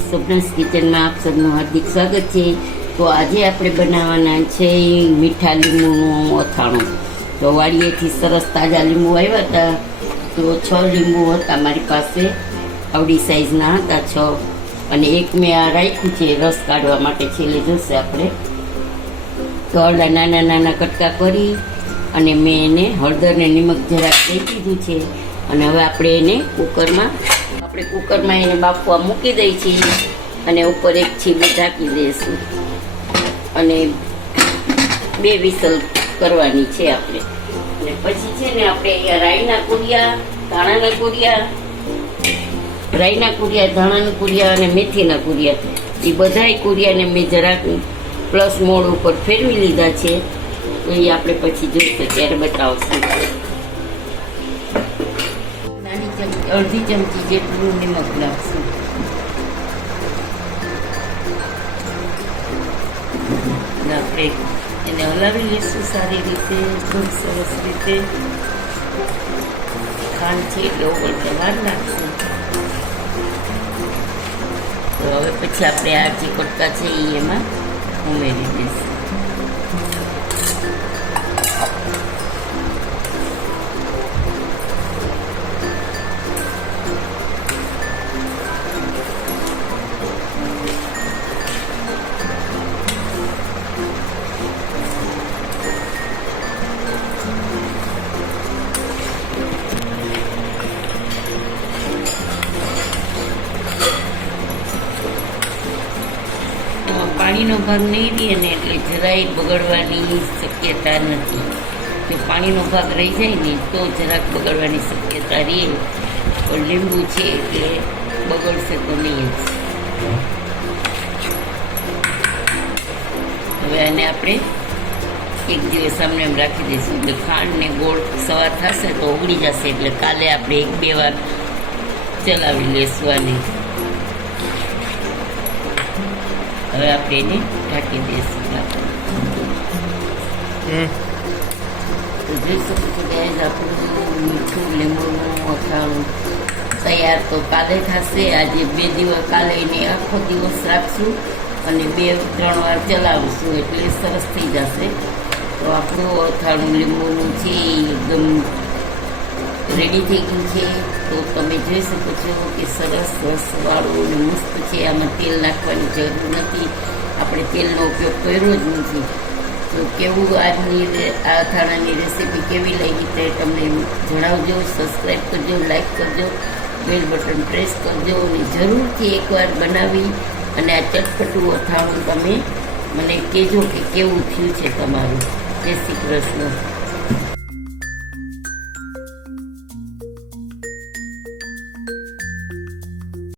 સ્વપ્નસ કિચનમાં આપ સૌનું હાર્દિક સ્વાગત છે। તો આજે આપણે બનાવવાના છે મીઠા લીંબુનું અથાણું। તો વાડીએથી સરસ તાજા લીંબુ આવ્યા હતા, તો 6 લીંબુ હતા મારી પાસે, આવડી સાઈઝના હતા 6, અને એક મેં આ રાખ્યું છે રસ કાઢવા માટે, છેલ્લે જોશે આપણે। તો આવડા નાના નાના કટકા કરી અને મેં એને હળદર ને નિમક જરાક દઈ દીધું છે, અને હવે આપણે એને કુકરમાં એને બાફવા મૂકી દઈ છીએ, અને ઉપર એક છીબી ઢાંકી દઈશું, અને 2 વિસલ કરવાની છે આપણે। અને પછી છે ને આપણે અહીંયા રાઈના કુરિયા, ધાણાના કુરિયા અને મેથીના કુરિયા, એ બધાય કુરિયાને મેં જરાક પ્લસ મોડ ઉપર ફેરવી લીધા છે। તો એ આપણે પછી જોઈશું ત્યારે બતાવશું। અડધી ચમચી જેટલું નિમક નાખશું, આપણે એને હલાવી લઈશું સારી રીતે, ખૂબ સરસ રીતે। ખાંડ છે એટલે ઓગળતા વાર નાખશું। તો હવે પછી આપણે આ જે કટકા છે એ એમાં ઉમેરી દઈશું। પાણીનો ભાગ નહીં રહે ને એટલે જરાય બગડવાની શક્યતા નથી। જો પાણીનો ભાગ રહી જાય ને તો જરાક બગડવાની શક્યતા રહે, પણ લીંબુ છે એટલે બગડશે તો નહીં જ। હવે આને આપણે એક દિવસ સામે એમ રાખી દઈશું, એટલે ખાંડ ને ગોળ સવાર થશે તો ઓગળી જશે, એટલે કાલે આપણે 1-2 વાર ચલાવી લઈશું આને। હવે આપણે એને ઢાંકી દઈશું। તો જોઈ શકો છો ગાઈઝ, આપણું મીઠું લીંબુનું અથાણું તૈયાર તો કાલે થશે। આજે 2 દિવસ, કાલે એને આખો દિવસ રાખશું અને 2-3 વાર ચલાવીશું એટલે સરસ થઈ જશે। તો આપણું અથાણું લીંબુનું છે એકદમ રેડી થઈ ગયું છે। તો તમે જોઈ શકો છો કે સરસ રસવાળું અને મસ્ત છે। આમાં તેલ નાખવાની જરૂર નથી, આપણે તેલનો ઉપયોગ કર્યો જ નથી। તો કેવું આજની આ અથાણાની રેસીપી કેવી લાગી તે તમને જણાવજો, સબસ્ક્રાઈબ કરજો, લાઈક કરજો, બેલ બટન પ્રેસ કરજો, અને જરૂરથી એકવાર બનાવી અને આ ચટપટું અથાણું તમે મને કહેજો કે કેવું થયું છે તમારું। જય શ્રી કૃષ્ણ।